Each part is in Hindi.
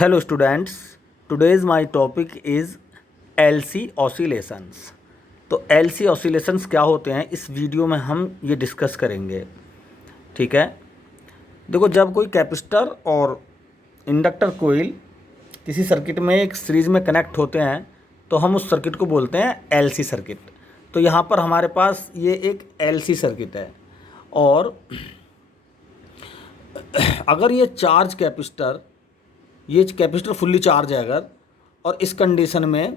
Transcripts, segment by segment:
Hello students, today's my topic is LC oscillations। तो LC oscillations क्या होते हैं इस वीडियो में हम ये डिस्कस करेंगे। ठीक है, देखो जब कोई कैपेसिटर और इंडक्टर कोइल किसी सर्किट में एक सीरीज़ में कनेक्ट होते हैं तो हम उस सर्किट को बोलते हैं LC सर्किट। तो यहाँ पर हमारे पास ये एक LC सर्किट है और अगर ये कैपेसिटर फुल्ली चार्ज है अगर, और इस कंडीशन में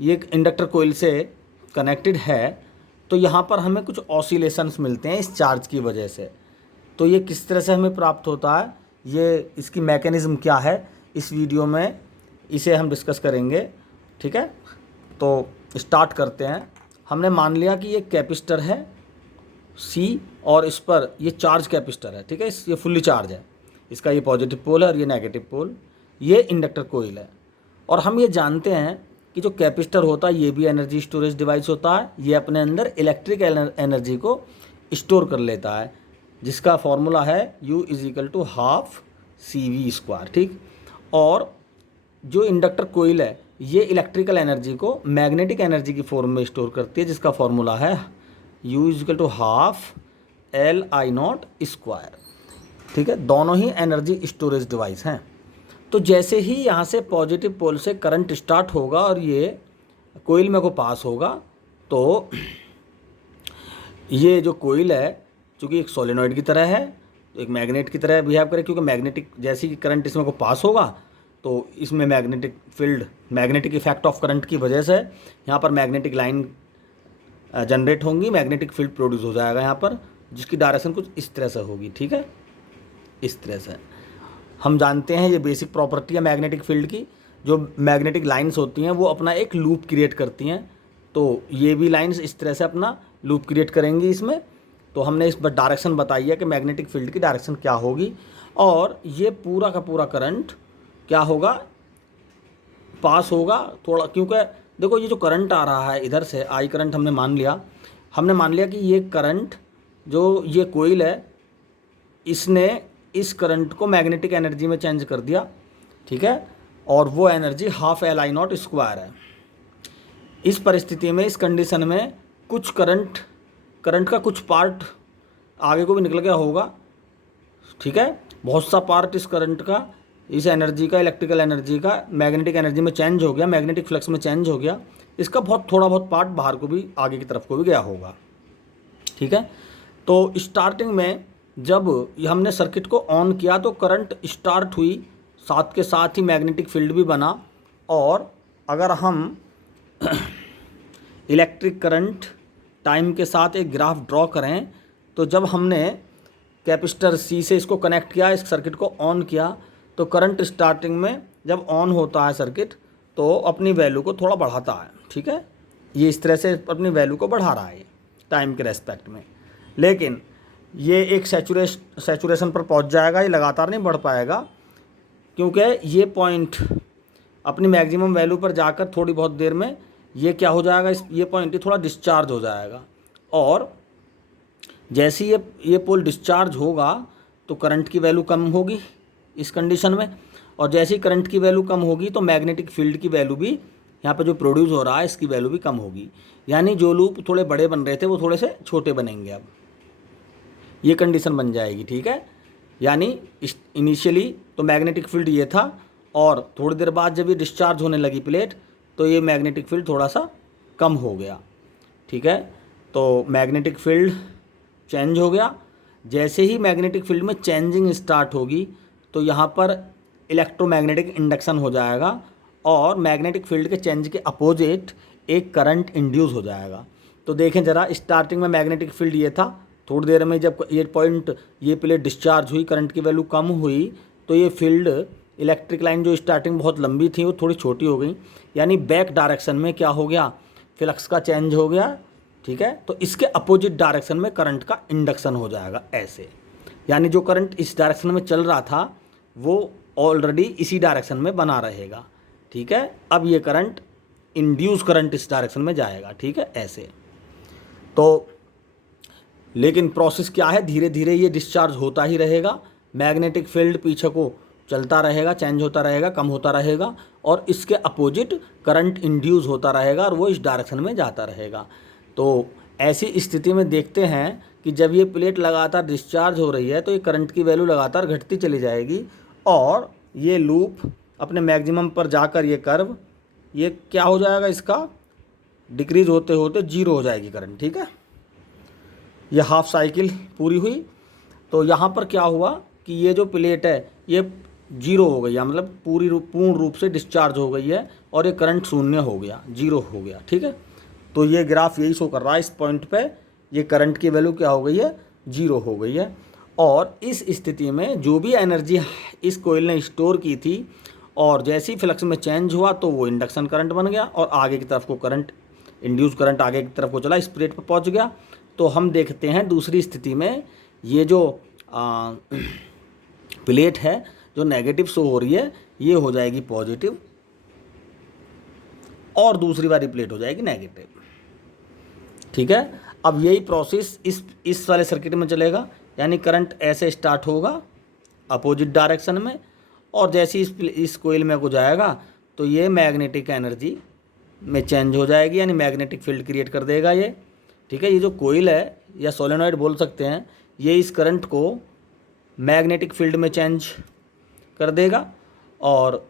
ये इंडक्टर कोइल से कनेक्टेड है तो यहाँ पर हमें कुछ ऑसिलेशंस मिलते हैं इस चार्ज की वजह से। तो ये किस तरह से हमें प्राप्त होता है, ये इसकी मैकेनिज़्म क्या है, इस वीडियो में इसे हम डिस्कस करेंगे। ठीक है, तो स्टार्ट करते हैं। हमने मान लिया कि ये कैपेसिटर है C और इस पर ये चार्ज कैपेसिटर है। ठीक है, ये फुल्ली चार्ज है, इसका ये पॉजिटिव पोल है और ये नेगेटिव पोल। ये इंडक्टर कोइल है और हम ये जानते हैं कि जो कैपेसिटर होता है ये भी एनर्जी स्टोरेज डिवाइस होता है। ये अपने अंदर इलेक्ट्रिक एनर्जी को स्टोर कर लेता है, जिसका फॉर्मूला है U = ½ CV²। ठीक, और जो इंडक्टर कोइल है ये इलेक्ट्रिकल एनर्जी को मैग्नेटिक एनर्जी की फॉर्म में स्टोर करती है, जिसका फॉर्मूला है U = ½ LI0²। ठीक है, दोनों ही एनर्जी स्टोरेज डिवाइस हैं। तो जैसे ही यहाँ से पॉजिटिव पोल से करंट स्टार्ट होगा और ये कोइल में को पास होगा तो ये जो कोइल है चूँकि एक सोलेनॉइड की तरह है तो एक मैग्नेट की तरह बिहेव करे, क्योंकि मैग्नेटिक जैसे ही करंट इसमें को पास होगा तो इसमें मैग्नेटिक इफेक्ट ऑफ करंट की वजह से यहाँ पर मैग्नेटिक लाइन जनरेट होंगी, मैग्नेटिक फील्ड प्रोड्यूस हो जाएगा यहाँ पर, जिसकी डायरेक्शन कुछ इस तरह से होगी। ठीक है, इस तरह से हम जानते हैं ये बेसिक प्रॉपर्टी है मैग्नेटिक फील्ड की। जो मैग्नेटिक लाइंस होती हैं वो अपना एक लूप क्रिएट करती हैं, तो ये भी लाइंस इस तरह से अपना लूप क्रिएट करेंगी इसमें। तो हमने इस पर डायरेक्शन बताई है कि मैग्नेटिक फील्ड की डायरेक्शन क्या होगी, और ये पूरा का पूरा करंट क्या होगा, पास होगा थोड़ा, क्योंकि देखो ये जो करंट आ रहा है इधर से आई करंट हमने मान लिया कि ये करंट जो ये कोइल है इसने इस करंट को मैग्नेटिक एनर्जी में चेंज कर दिया। ठीक है, और वो एनर्जी ½ LI0² है। इस परिस्थिति में, इस कंडीशन में कुछ करंट का कुछ पार्ट आगे को भी निकल गया होगा। ठीक है, बहुत सा पार्ट इस करंट का, इस एनर्जी का, इलेक्ट्रिकल एनर्जी का मैग्नेटिक एनर्जी में चेंज हो गया, मैग्नेटिक फ्लक्स में चेंज हो गया। इसका थोड़ा बहुत पार्ट बाहर को भी, आगे की तरफ को भी गया होगा। ठीक है, तो स्टार्टिंग में जब हमने सर्किट को ऑन किया तो करंट स्टार्ट हुई, साथ के साथ ही मैग्नेटिक फील्ड भी बना। और अगर हम इलेक्ट्रिक करंट टाइम के साथ एक ग्राफ ड्रॉ करें तो जब हमने कैपेसिटर C से इसको कनेक्ट किया, इस सर्किट को ऑन किया, तो करंट स्टार्टिंग में जब ऑन होता है सर्किट तो अपनी वैल्यू को थोड़ा बढ़ाता है। ठीक है, ये इस तरह से अपनी वैल्यू को बढ़ा रहा है टाइम के रेस्पेक्ट में, लेकिन ये एक सैचुरेशन पर पहुंच जाएगा, ये लगातार नहीं बढ़ पाएगा, क्योंकि ये पॉइंट अपनी मैक्सिमम वैल्यू पर जाकर थोड़ी बहुत देर में ये क्या हो जाएगा, ये पॉइंट ही थोड़ा डिस्चार्ज हो जाएगा। और जैसे ही ये पोल डिस्चार्ज होगा तो करंट की वैल्यू कम होगी इस कंडीशन में, और जैसे ही करंट की वैल्यू कम होगी तो मैग्नेटिक फील्ड की वैल्यू भी, यहाँ पर जो प्रोड्यूस हो रहा है इसकी वैल्यू भी कम होगी। यानी जो लूप थोड़े बड़े बन रहे थे वो थोड़े से छोटे बनेंगे, अब ये कंडीशन बन जाएगी। ठीक है, यानी इनिशियली तो मैग्नेटिक फील्ड ये था, और थोड़ी देर बाद जब ये डिस्चार्ज होने लगी प्लेट तो ये मैग्नेटिक फील्ड थोड़ा सा कम हो गया। ठीक है, तो मैग्नेटिक फील्ड चेंज हो गया। जैसे ही मैग्नेटिक फील्ड में चेंजिंग स्टार्ट होगी तो यहाँ पर इलेक्ट्रोमैग्नेटिक इंडक्शन हो जाएगा, और मैग्नेटिक फील्ड के चेंज के अपोजिट एक करंट इंड्यूस हो जाएगा। तो देखें ज़रा, स्टार्टिंग में मैग्नेटिक फील्ड ये था, थोड़ी देर में जब ये प्लेट डिस्चार्ज हुई, करंट की वैल्यू कम हुई, तो ये फील्ड इलेक्ट्रिक लाइन जो स्टार्टिंग बहुत लंबी थी वो थोड़ी छोटी हो गई, यानी बैक डायरेक्शन में क्या हो गया, फ्लक्स का चेंज हो गया। ठीक है, तो इसके अपोजिट डायरेक्शन में करंट का इंडक्शन हो जाएगा ऐसे, यानी जो करंट इस डायरेक्शन में चल रहा था वो ऑलरेडी इसी डायरेक्शन में बना रहेगा। ठीक है, अब ये करंट इंड्यूस करंट इस डायरेक्शन में जाएगा। ठीक है, ऐसे। तो लेकिन प्रोसेस क्या है, धीरे धीरे ये डिस्चार्ज होता ही रहेगा, मैग्नेटिक फील्ड पीछे को चलता रहेगा, चेंज होता रहेगा, कम होता रहेगा, और इसके अपोजिट करंट इंड्यूस होता रहेगा और वो इस डायरेक्शन में जाता रहेगा। तो ऐसी स्थिति में देखते हैं कि जब ये प्लेट लगातार डिस्चार्ज हो रही है तो ये करंट की वैल्यू लगातार घटती चली जाएगी और ये लूप अपने मैक्सिमम पर जाकर ये कर्व ये क्या हो जाएगा, इसका डिक्रीज होते होते जीरो हो जाएगी करंट। ठीक है, ये हाफ साइकिल पूरी हुई। तो यहाँ पर क्या हुआ कि ये जो प्लेट है ये जीरो हो गई है, मतलब पूर्ण रूप से डिस्चार्ज हो गई है और ये करंट शून्य हो गया, जीरो हो गया। ठीक है, तो ये ग्राफ यही शो कर रहा है, इस पॉइंट पे ये करंट की वैल्यू क्या हो गई है, जीरो हो गई है। और इस स्थिति में जो भी एनर्जी इस कोयल ने स्टोर की थी और जैसे ही फ्लक्स में चेंज हुआ तो वो इंडक्शन करंट बन गया और आगे की तरफ को करंट, इंड्यूस करंट आगे की तरफ को चला, इस प्लेट पर पहुंच गया। तो हम देखते हैं दूसरी स्थिति में ये जो प्लेट है जो नेगेटिव शो हो रही है ये हो जाएगी पॉजिटिव और दूसरी वाली प्लेट हो जाएगी नेगेटिव। ठीक है, अब यही प्रोसेस इस वाले सर्किट में चलेगा, यानी करंट ऐसे स्टार्ट होगा अपोजिट डायरेक्शन में और जैसे इस कोयल में को जाएगा तो ये मैग्नेटिक एनर्जी में चेंज हो जाएगी, यानी मैग्नेटिक फील्ड क्रिएट कर देगा ये। ठीक है, ये जो कोयल है या सोलेनॉइड बोल सकते हैं, ये इस करंट को मैग्नेटिक फील्ड में चेंज कर देगा और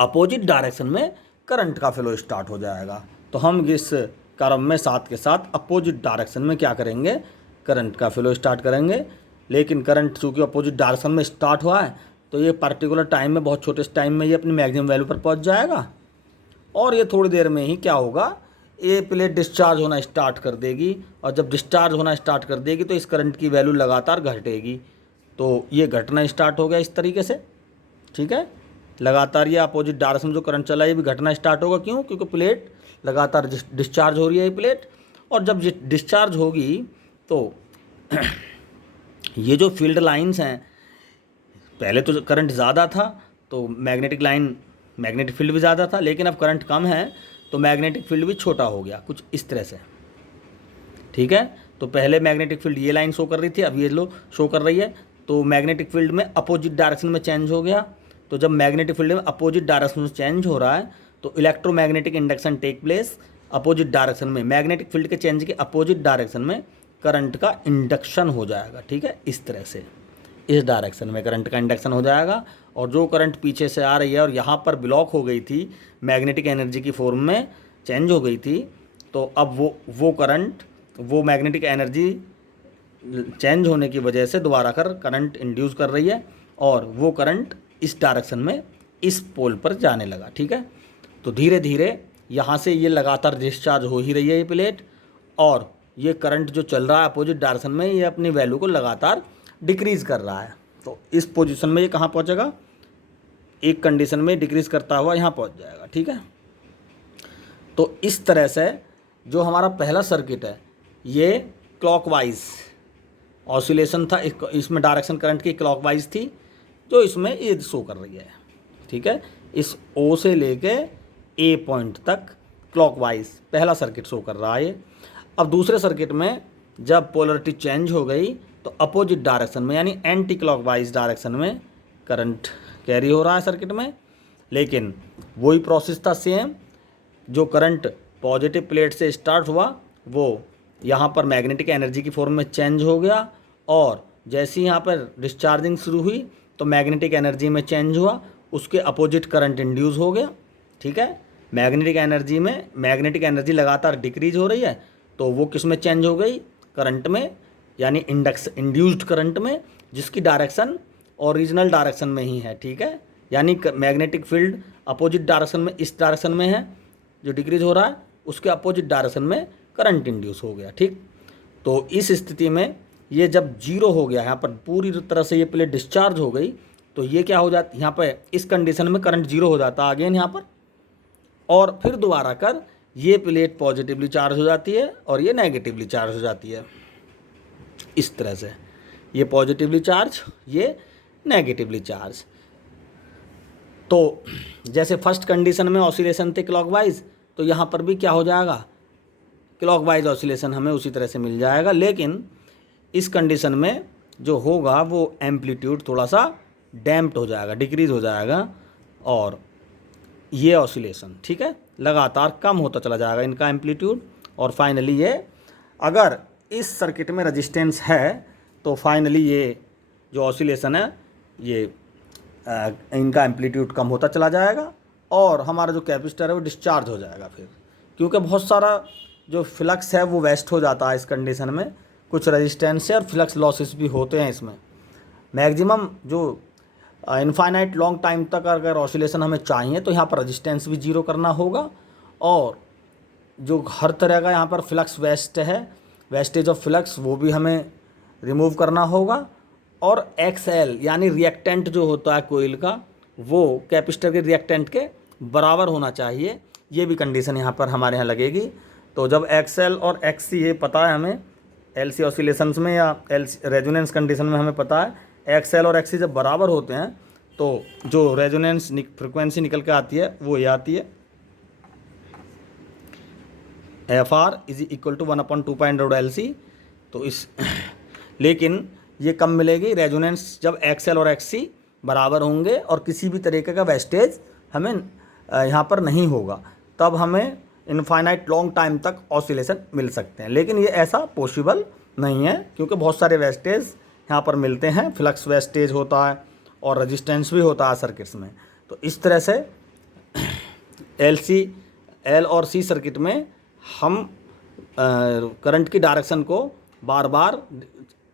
अपोजिट डायरेक्शन में करंट का फ्लो स्टार्ट हो जाएगा। तो हम इस क्रम में साथ के साथ अपोजिट डायरेक्शन में क्या करेंगे, करंट का फ्लो स्टार्ट करेंगे। लेकिन करंट चूँकि अपोजिट डायरेक्शन में स्टार्ट हुआ है तो ये पर्टिकुलर टाइम में, बहुत छोटे टाइम में ये अपनी मैक्सिमम वैल्यू पर पहुंच जाएगा और ये थोड़ी देर में ही क्या होगा, ये प्लेट डिस्चार्ज होना स्टार्ट कर देगी और जब डिस्चार्ज होना स्टार्ट कर देगी तो इस करंट की वैल्यू लगातार घटेगी। तो ये घटना स्टार्ट हो गया इस तरीके से। ठीक है, लगातार ये अपोजिट डायरेक्शन में जो करंट चला है ये भी घटना स्टार्ट होगा। क्यों? क्योंकि प्लेट लगातार डिस्चार्ज हो रही है ये प्लेट, और जब डिस्चार्ज होगी तो ये जो फील्ड लाइंस हैं, पहले तो करंट ज़्यादा था तो मैग्नेटिक फील्ड भी ज़्यादा था, लेकिन अब करंट कम है तो मैग्नेटिक फील्ड भी छोटा हो गया, कुछ इस तरह से। ठीक है, तो पहले मैग्नेटिक फील्ड ये लाइन शो कर रही थी, अब ये लो शो कर रही है। तो मैग्नेटिक फील्ड में अपोजिट डायरेक्शन में चेंज हो गया। तो जब मैग्नेटिक फील्ड में अपोजिट डायरेक्शन में चेंज हो रहा है तो electromagnetic induction take place opposite direction में, मैग्नेटिक फील्ड के चेंज के अपोजिट डायरेक्शन में करंट का इंडक्शन हो जाएगा। ठीक है, इस तरह से इस डायरेक्शन में करंट का इंडक्शन हो जाएगा और जो करंट पीछे से आ रही है और यहाँ पर ब्लॉक हो गई थी, मैग्नेटिक एनर्जी की फॉर्म में चेंज हो गई थी, तो अब वो करंट, वो मैग्नेटिक एनर्जी चेंज होने की वजह से दोबारा करंट इंड्यूस कर रही है और वो करंट इस डायरेक्शन में इस पोल पर जाने लगा। ठीक है, तो धीरे धीरे यहाँ से ये लगातार डिस्चार्ज हो ही रही है ये प्लेट और ये करंट जो चल रहा है अपोजिट डायरेक्शन में ये अपनी वैल्यू को लगातार डिक्रीज़ कर रहा है। तो इस पोजीशन में ये कहाँ पहुँचेगा, एक कंडीशन में डिक्रीज़ करता हुआ यहाँ पहुँच जाएगा। ठीक है, तो इस तरह से जो हमारा पहला सर्किट है ये क्लॉकवाइज ऑसिलेशन था, इसमें डायरेक्शन करंट की क्लॉकवाइज थी जो इसमें ये शो कर रही है। ठीक है, इस ओ से लेके ए पॉइंट तक क्लॉकवाइज पहला सर्किट शो कर रहा है ये। अब दूसरे सर्किट में जब पोलरिटी चेंज हो गई तो अपोजिट डायरेक्शन में यानी एंटी क्लॉकवाइज डायरेक्शन में करंट कैरी हो रहा है सर्किट में, लेकिन वही प्रोसेस था सेम। जो करंट पॉजिटिव प्लेट से स्टार्ट हुआ वो यहाँ पर मैग्नेटिक एनर्जी की फॉर्म में चेंज हो गया और जैसे ही यहाँ पर डिस्चार्जिंग शुरू हुई तो मैग्नेटिक एनर्जी में चेंज हुआ, उसके अपोजिट करंट इंड्यूस हो गया। ठीक है, मैग्नेटिक एनर्जी लगातार डिक्रीज हो रही है तो वो किस में चेंज हो गई, करंट में, यानी इंड्यूस्ड करंट में, जिसकी डायरेक्शन ओरिजिनल डायरेक्शन में ही है। ठीक है, यानी मैग्नेटिक फील्ड अपोजिट डायरेक्शन में, इस डायरेक्शन में है जो डिक्रीज हो रहा है, उसके अपोजिट डायरेक्शन में करंट इंड्यूस हो गया। ठीक, तो इस स्थिति में ये जब जीरो हो गया, यहाँ पर पूरी तरह से ये प्लेट डिस्चार्ज हो गई तो ये क्या हो जाता, यहाँ पर इस कंडीशन में करंट जीरो हो जाता अगेन यहाँ पर, और फिर दोबारा कर ये प्लेट पॉजिटिवली चार्ज हो जाती है और ये नेगेटिवली चार्ज हो जाती है। इस तरह से ये पॉजिटिवली चार्ज, ये नेगेटिवली चार्ज। तो जैसे फर्स्ट कंडीशन में ऑसिलेशन थे क्लॉकवाइज, तो यहाँ पर भी क्या हो जाएगा, क्लॉकवाइज ऑसिलेशन हमें उसी तरह से मिल जाएगा, लेकिन इस कंडीशन में जो होगा वो एम्पलीट्यूड थोड़ा सा डैम्प्ड हो जाएगा, डिक्रीज़ हो जाएगा, और ये ऑसिलेशन, ठीक है, लगातार कम होता चला जाएगा इनका एम्पलीट्यूड। और फाइनली ये, अगर इस सर्किट में रेजिस्टेंस है तो फाइनली ये जो ऑसिलेशन है ये इनका एम्पलीट्यूड कम होता चला जाएगा और हमारा जो कैपेसिटर है वो डिस्चार्ज हो जाएगा फिर, क्योंकि बहुत सारा जो फ्लक्स है वो वेस्ट हो जाता है इस कंडीशन में। कुछ रेजिस्टेंस है और फ्लक्स लॉसेस भी होते हैं इसमें। मैक्सिमम जो इनफाइनाइट लॉन्ग टाइम तक अगर ऑसिलेशन हमें चाहिए तो यहाँ पर रेजिस्टेंस भी जीरो करना होगा, और जो हर तरह का यहाँ पर फ्लक्स वेस्ट है, वेस्टेज ऑफ फ्लक्स, वो भी हमें रिमूव करना होगा। और एक्सएल यानी रिएक्टेंट जो होता है कोइल का, वो कैपेसिटर के रिएक्टेंट के बराबर होना चाहिए। ये भी कंडीशन यहाँ पर हमारे यहाँ लगेगी। तो जब एक्सएल और एक्ससी ये पता है हमें एलसी ऑसिलेशंस में या एलसी रेजोनेंस कंडीशन में हमें पता है, एक्सएल और एक्ससी जब बराबर होते हैं तो जो रेजोनेंस फ्रिक्वेंसी निकल के आती है वो ये आती है, FR is equal to 1/2π/LC। तो इस लेकिन ये कम मिलेगी रेजोनेंस जब एक्सएल और एक्ससी बराबर होंगे और किसी भी तरीके का वेस्टेज हमें यहाँ पर नहीं होगा, तब हमें इनफाइनाइट लॉन्ग टाइम तक ऑसिलेशन मिल सकते हैं। लेकिन ये ऐसा पॉसिबल नहीं है क्योंकि बहुत सारे वेस्टेज यहाँ पर मिलते हैं, फ्लक्स वेस्टेज होता है और रेजिस्टेंस भी होता है सर्किट्स में। तो इस तरह से एल और सी सर्किट में हम करंट की डायरेक्शन को बार बार,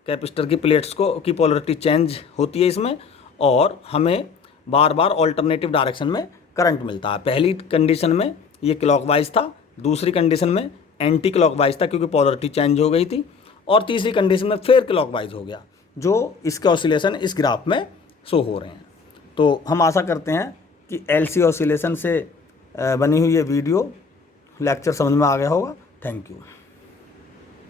कैपेसिटर की प्लेट्स को की पोलरिटी चेंज होती है इसमें, और हमें बार बार ऑल्टरनेटिव डायरेक्शन में करंट मिलता है। पहली कंडीशन में ये क्लॉकवाइज था, दूसरी कंडीशन में एंटी क्लॉकवाइज था क्योंकि पोलरिटी चेंज हो गई थी, और तीसरी कंडीशन में फिर क्लॉकवाइज हो गया, जो इसके ऑसिलेशन इस ग्राफ में शो हो रहे हैं। तो हम आशा करते हैं कि एलसी ऑसिलेशन से बनी हुई ये वीडियो लेक्चर समझ में आ गया होगा। Thank you.